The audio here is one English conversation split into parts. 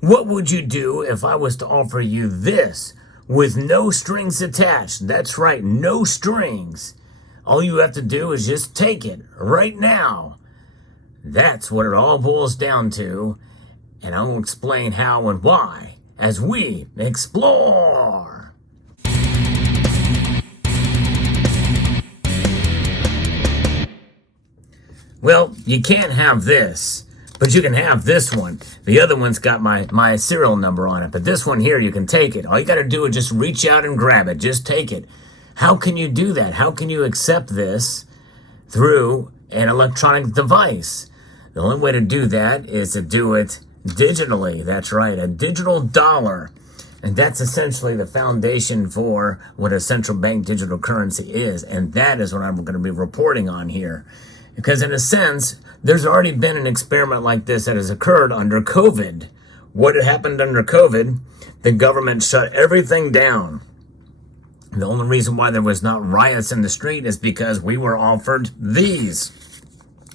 What would you do if I was to offer you this with no strings attached? That's right, no strings. All you have to do is just take it right now. That's what it all boils down to, and I will explain how and why as we explore. Well, you can't have this, but you can have this one. The other one's got my serial number on it, but this one here, you can take it. All you got to do is just reach out and grab it. Just take it. How can you do that? How can you accept this through an electronic device? The only way to do that is to do it digitally. That's right, a digital dollar. And that's essentially the foundation for what a central bank digital currency is. And that is what I'm going to be reporting on here. Because in a sense, there's already been an experiment like this that has occurred under COVID. What had happened under COVID? The government shut everything down. The only reason why there was not riots in the street is because we were offered these.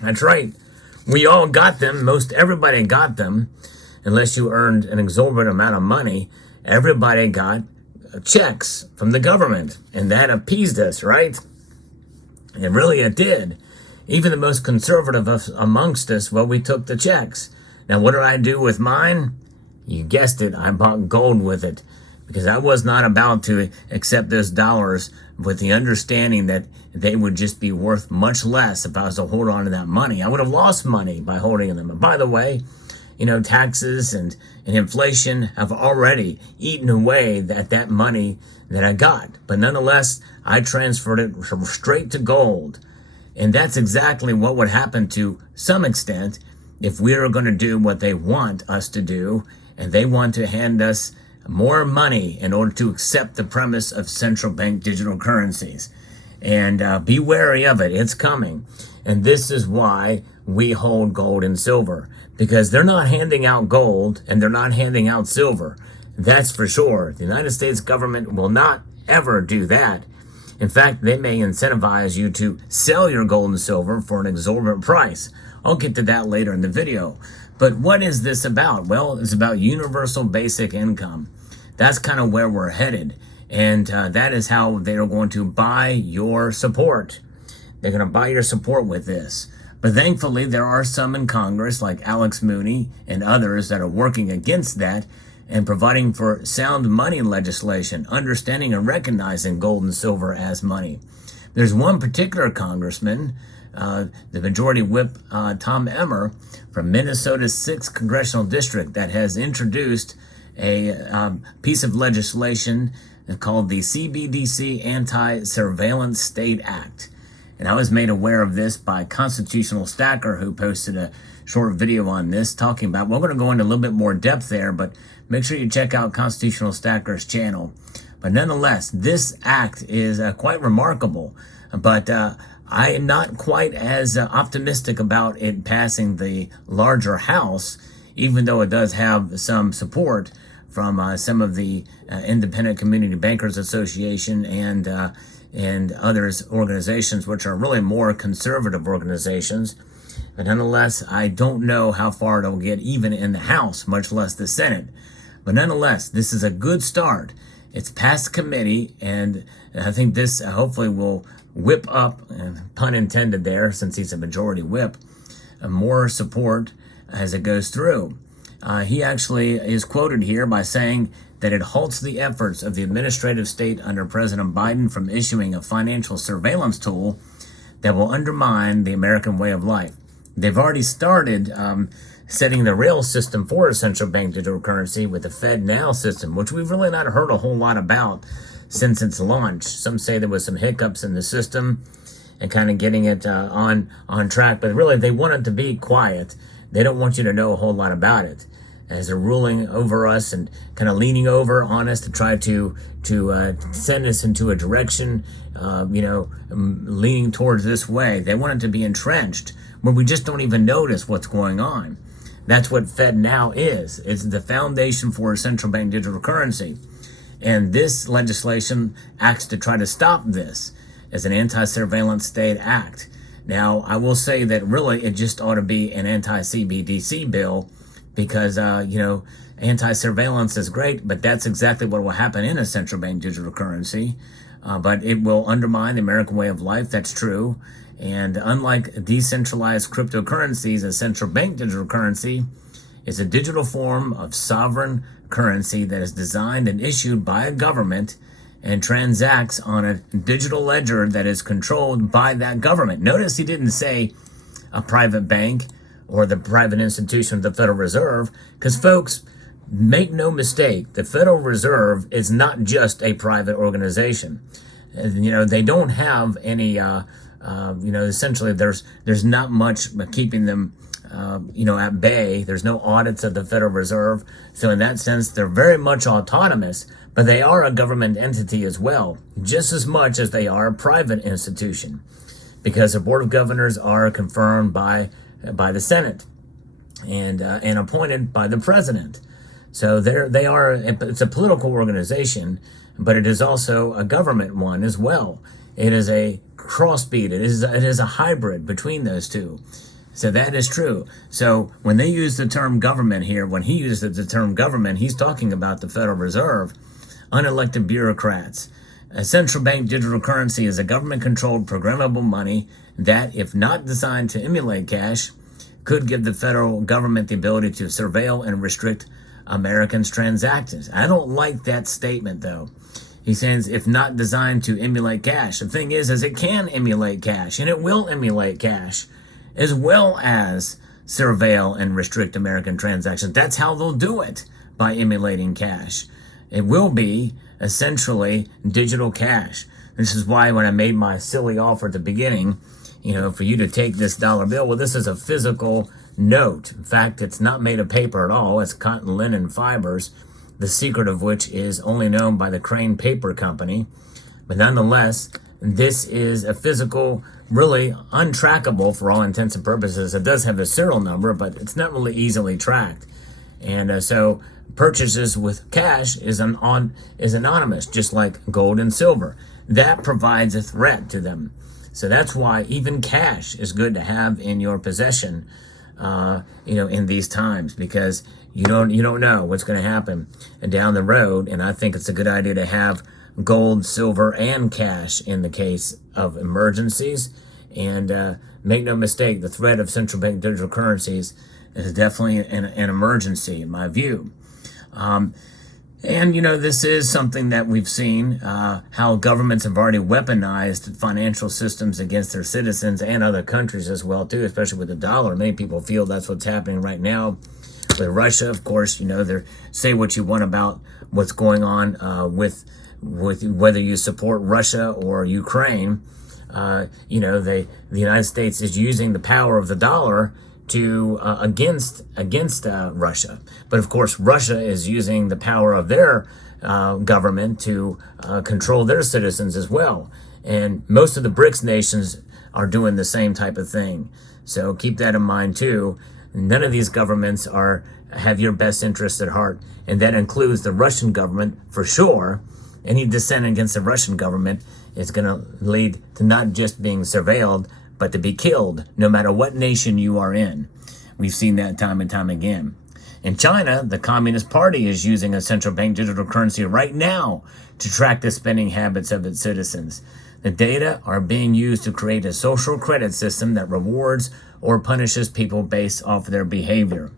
That's right. We all got them. Most everybody got them. Unless you earned an exorbitant amount of money, everybody got checks from the government. And that appeased us, right? And really it did. Even the most conservative amongst us, well, we took the checks. Now, what did I do with mine? You guessed it, I bought gold with it. Because I was not about to accept those dollars with the understanding that they would just be worth much less if I was to hold on to that money. I would have lost money by holding them. And by the way, you know, taxes and inflation have already eaten away that money that I got. But nonetheless, I transferred it straight to gold. And that's exactly what would happen to some extent if we are going to do what they want us to do, and they want to hand us more money in order to accept the premise of central bank digital currencies. And be wary of it. It's coming. And this is why we hold gold and silver, because they're not handing out gold and they're not handing out silver. That's for sure. The United States government will not ever do that. In fact, they may incentivize you to sell your gold and silver for an exorbitant price. I'll get to that later in the video. But what is this about? Well, it's about universal basic income. That's kind of where we're headed. And that is how they are going to buy your support. They're going to buy your support with this. But thankfully, there are some in Congress, like Alex Mooney and others, that are working against that and providing for sound money legislation, understanding and recognizing gold and silver as money. There's one particular congressman, the Majority Whip Tom Emmer from Minnesota's 6th Congressional District, that has introduced a piece of legislation called the CBDC Anti-Surveillance State Act. And I was made aware of this by Constitutional Stacker, who posted a short video on this talking about, we're going to go into a little bit more depth there, but make sure you check out Constitutional Stacker's channel. But nonetheless, this act is quite remarkable, but I am not quite as optimistic about it passing the larger House, even though it does have some support from some of the Independent Community Bankers Association and others organizations, which are really more conservative organizations. But nonetheless, I don't know how far it'll get even in the House, much less the Senate. But nonetheless, this is a good start. It's passed committee, and I think this hopefully will whip up, pun intended there, since he's a majority whip, more support as it goes through. He actually is quoted here by saying that it halts the efforts of the administrative state under President Biden from issuing a financial surveillance tool that will undermine the American way of life. They've already started setting the rail system for a central bank digital currency with the FedNow system, which we've really not heard a whole lot about since its launch. Some say there was some hiccups in the system and kind of getting it on track, but really they want it to be quiet. They don't want you to know a whole lot about it, as they're ruling over us and kind of leaning over on us to try to send us into a direction, leaning towards this way. They want it to be entrenched, where we just don't even notice what's going on. That's what FedNow is. It's the foundation for a central bank digital currency. And this legislation acts to try to stop this as an anti-surveillance state act. Now, I will say that really it just ought to be an anti-CBDC bill, because, anti-surveillance is great, but that's exactly what will happen in a central bank digital currency. But it will undermine the American way of life. That's true. And unlike decentralized cryptocurrencies, a central bank digital currency is a digital form of sovereign currency that is designed and issued by a government and transacts on a digital ledger that is controlled by that government. Notice he didn't say a private bank or the private institution of the Federal Reserve, because folks, make no mistake, the Federal Reserve is not just a private organization. They don't have any, essentially there's not much keeping them, at bay. There's no audits of the Federal Reserve. So in that sense, they're very much autonomous, but they are a government entity as well, just as much as they are a private institution, because the Board of Governors are confirmed by the Senate and appointed by the President. So it's a political organization, but it is also a government one as well. It is a crossbeat. It is a hybrid between those two. So that is true. So when they use the term government here, when he uses the term government, he's talking about the Federal Reserve, unelected bureaucrats. A central bank digital currency is a government-controlled programmable money that, if not designed to emulate cash, could give the federal government the ability to surveil and restrict Americans' transactions. I don't like that statement, though. He says, if not designed to emulate cash. The thing is it can emulate cash, and it will emulate cash, as well as surveil and restrict American transactions. That's how they'll do it, by emulating cash. It will be essentially digital cash. This is why when I made my silly offer at the beginning, for you to take this dollar bill, well, this is a physical note. In fact, it's not made of paper at all. It's cotton linen fibers, the secret of which is only known by the Crane Paper Company. But nonetheless, this is a physical, really untrackable for all intents and purposes. It does have a serial number, but it's not really easily tracked. And so purchases with cash is anonymous, just like gold and silver. That provides a threat to them. So that's why even cash is good to have in your possession, in these times, because you don't know what's going to happen down the road. And I think it's a good idea to have gold, silver, and cash in the case of emergencies. And make no mistake, the threat of central bank digital currencies is definitely an emergency, in my view. This is something that we've seen, how governments have already weaponized financial systems against their citizens and other countries as well, too, especially with the dollar. Many people feel that's what's happening right now with Russia. Of course, say what you want about what's going on with whether you support Russia or Ukraine. The United States is using the power of the dollar to against Russia. But of course, Russia is using the power of their government to control their citizens as well. And most of the BRICS nations are doing the same type of thing. So keep that in mind too. None of these governments have your best interests at heart. And that includes the Russian government for sure. Any dissent against the Russian government is going to lead to not just being surveilled, but to be killed, no matter what nation you are in. We've seen that time and time again. In China, the Communist Party is using a central bank digital currency right now to track the spending habits of its citizens. The data are being used to create a social credit system that rewards or punishes people based off their behavior.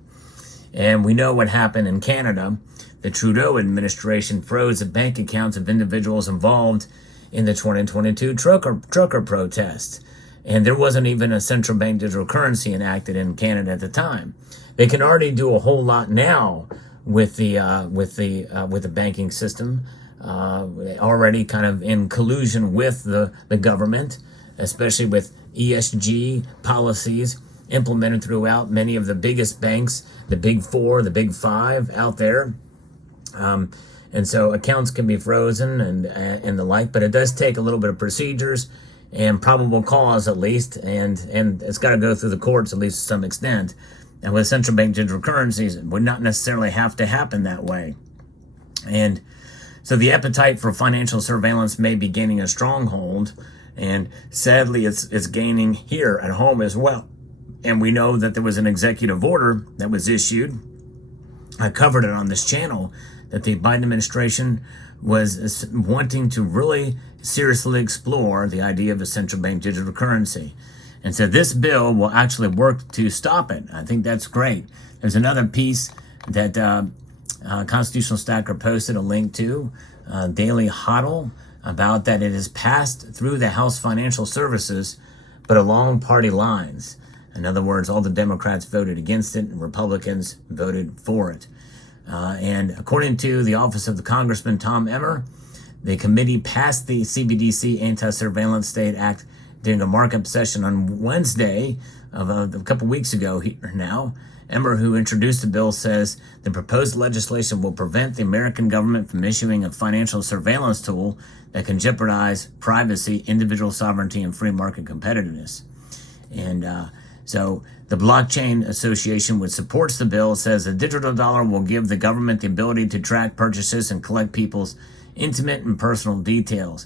And we know what happened in Canada. The Trudeau administration froze the bank accounts of individuals involved in the 2022 trucker protests. And there wasn't even a central bank digital currency enacted in Canada at the time. They can already do a whole lot now with the banking system, already kind of in collusion with the government, especially with ESG policies implemented throughout many of the biggest banks, the big four, the big five out there. And so accounts can be frozen and the like, but it does take a little bit of procedures and probable cause at least, and it's got to go through the courts at least to some extent. And with central bank digital currencies, it would not necessarily have to happen that way. And so the appetite for financial surveillance may be gaining a stronghold, and sadly it's gaining here at home as well. And we know that there was an executive order that was issued I covered it on this channel that the Biden administration was wanting to really seriously explore the idea of a central bank digital currency. And so this bill will actually work to stop it. I think that's great. There's another piece that Constitutional Stacker posted a link to, Daily Hodl, about that it has passed through the House Financial Services, but along party lines. In other words, all the Democrats voted against it and Republicans voted for it. And according to the office of the Congressman Tom Emmer, the committee passed the CBDC Anti-Surveillance State Act during a markup session on Wednesday of a couple weeks ago now. Emmer, who introduced the bill, says the proposed legislation will prevent the American government from issuing a financial surveillance tool that can jeopardize privacy, individual sovereignty, and free market competitiveness. And so the Blockchain Association, which supports the bill, says the digital dollar will give the government the ability to track purchases and collect people's intimate and personal details.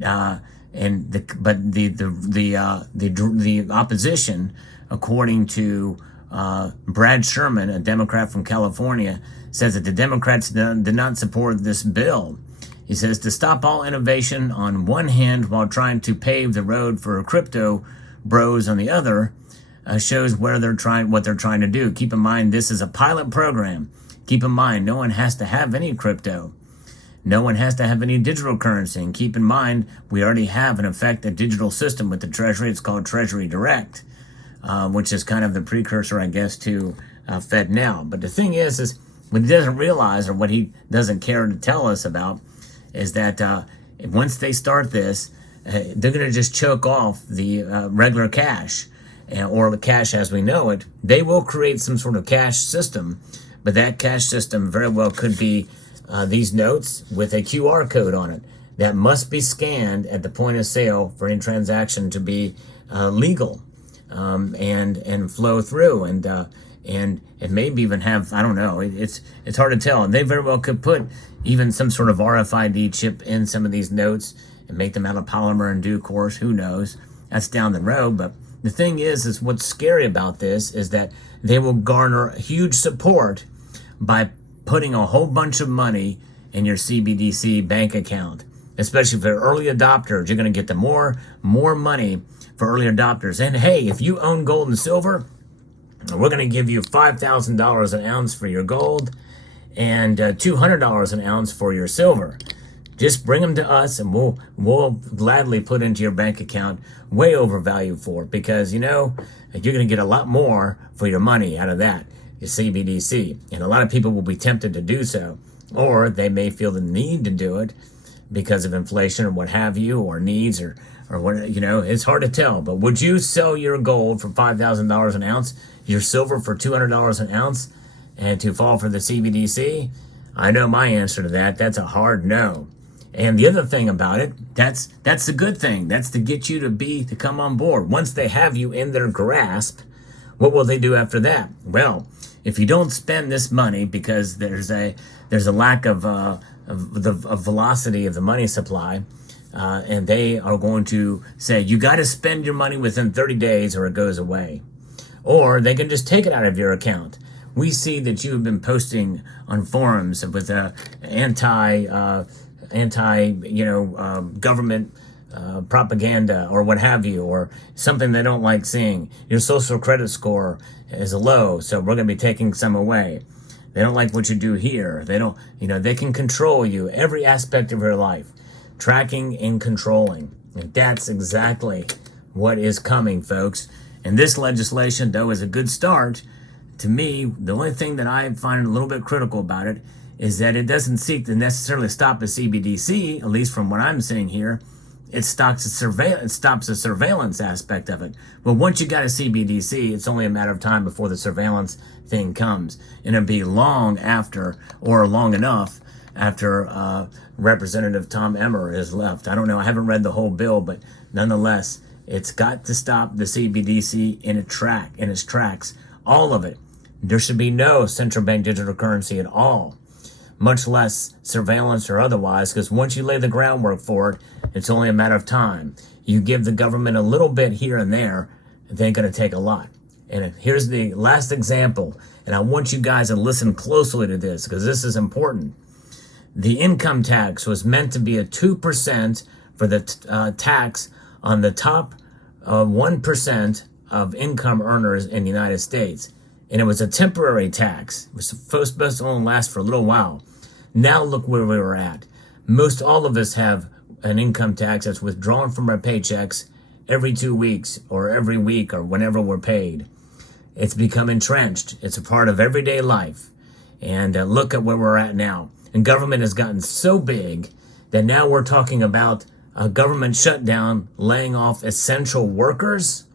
But the opposition, according to Brad Sherman, a Democrat from California, says that the Democrats did not support this bill. He says to stop all innovation on one hand while trying to pave the road for crypto bros on the other shows what they're trying to do. Keep in mind, this is a pilot program. Keep in mind, no one has to have any crypto. No one has to have any digital currency. And keep in mind, we already have, in effect, a digital system with the Treasury. It's called Treasury Direct, which is kind of the precursor, I guess, to FedNow. But the thing is what he doesn't realize, or what he doesn't care to tell us about, is that once they start this, they're going to just choke off the regular cash, or the cash as we know it. They will create some sort of cash system, but that cash system very well could be these notes with a QR code on it that must be scanned at the point of sale for any transaction to be legal and flow through, and maybe even have, I don't know, it's hard to tell. And they very well could put even some sort of RFID chip in some of these notes and make them out of polymer in due course. Who knows? That's down the road. But the thing is what's scary about this is that they will garner huge support by putting a whole bunch of money in your CBDC bank account, especially for early adopters. You're going to get the more money for early adopters. And hey, if you own gold and silver, we're going to give you $5,000 an ounce for your gold and $200 an ounce for your silver. Just bring them to us, and we'll gladly put into your bank account way overvalued for it, because you're going to get a lot more for your money out of that. CBDC, and a lot of people will be tempted to do so, or they may feel the need to do it because of inflation or what have you, or needs, or what, it's hard to tell. But would you sell your gold for $5,000 an ounce, your silver for $200 an ounce, and to fall for the CBDC? I know my answer to that. That's a hard no. And the other thing about it, that's the good thing. That's to get you to come on board. Once they have you in their grasp, what will they do after that? Well, if you don't spend this money because there's a lack of velocity of the money supply, and they are going to say you got to spend your money within 30 days or it goes away, or they can just take it out of your account. We see that you have been posting on forums with anti government propaganda or what have you, or something they don't like seeing. Your social credit score is low, so we're going to be taking some away. They don't like what you do here. They don't, they can control you, every aspect of your life, tracking and controlling. And that's exactly what is coming, folks. And this legislation, though, is a good start. To me, the only thing that I find a little bit critical about it is that it doesn't seek to necessarily stop the CBDC, at least from what I'm seeing here. It stops the surveillance aspect of it. But once you got a CBDC, it's only a matter of time before the surveillance thing comes. And it'll be long after, or long enough after Representative Tom Emmer has left. I don't know. I haven't read the whole bill, but nonetheless, it's got to stop the CBDC in its tracks. All of it. There should be no central bank digital currency at all, much less surveillance or otherwise, because once you lay the groundwork for it, it's only a matter of time. You give the government a little bit here and there, they ain't going to take a lot. And here's the last example. And I want you guys to listen closely to this because this is important. The income tax was meant to be a 2% for the tax on the top 1% of income earners in the United States. And it was a temporary tax. It was supposed to only last for a little while. Now look where we were at. Most all of us have an income tax that's withdrawn from our paychecks every 2 weeks or every week or whenever we're paid. It's become entrenched. It's a part of everyday life. And look at where we're at now. And government has gotten so big that now we're talking about a government shutdown, laying off essential workers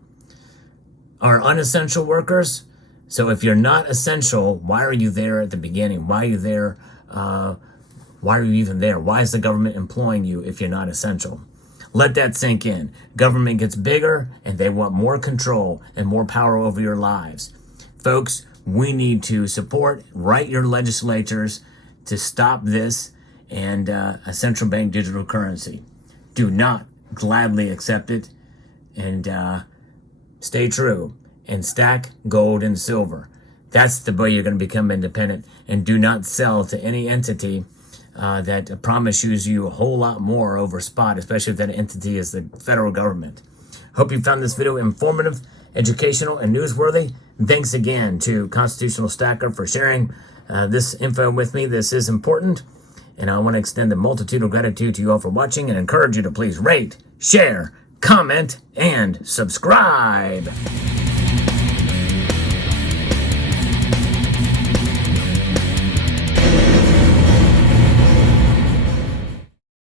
or unessential workers. So if you're not essential, why are you there at the beginning? Why are you there? Why are you even there? Why is the government employing you if you're not essential? Let that sink in. Government gets bigger and they want more control and more power over your lives. Folks, we need to write your legislatures to stop this and a central bank digital currency. Do not gladly accept it and stay true and stack gold and silver. That's the way you're going to become independent. And do not sell to any entity that promises you a whole lot more over spot, especially if that entity is the federal government. Hope you found this video informative, educational, and newsworthy. Thanks again to Constitutional Stacker for sharing this info with me. This is important, and I want to extend a multitude of gratitude to you all for watching and encourage you to please rate, share, comment, and subscribe.